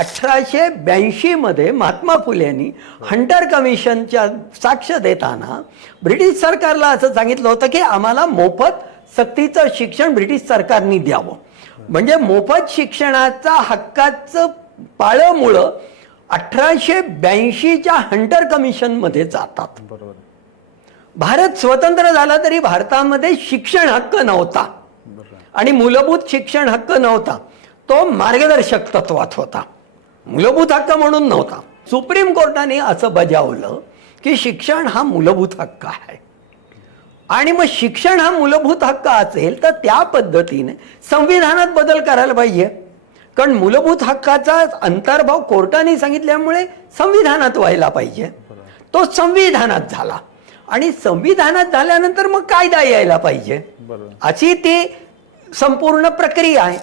अठराशे ब्याऐंशीमध्ये महात्मा फुले यांनी हंटर कमिशनच्या साक्ष देताना ब्रिटिश सरकारला असं सांगितलं होतं की आम्हाला मोफत सक्तीचं शिक्षण ब्रिटिश सरकारनी द्यावं. म्हणजे मोफत शिक्षणाचा हक्काचं पाळमुळं अठराशे ब्याऐंशीच्या हंटर कमिशनमध्ये जातात. बरोबर. भारत स्वतंत्र झाला तरी भारतामध्ये शिक्षण हक्क नव्हता. आणि मूलभूत शिक्षण हक्क नव्हता. तो मार्गदर्शक तत्वात होता. मूलभूत हक्क म्हणून नव्हता. सुप्रीम कोर्टाने असं बजावलं की शिक्षण हा मूलभूत हक्क आहे. आणि मग शिक्षण हा मूलभूत हक्क असेल तर त्या पद्धतीने संविधानात बदल करायला पाहिजे. कारण मूलभूत हक्काचा अंतर्भाव कोर्टाने सांगितल्यामुळे संविधानात व्हायला पाहिजे. तो संविधानात झाला. आणि संविधानात झाल्यानंतर मग कायदा यायला पाहिजे. अशी ती संपूर्ण प्रक्रिया आहे.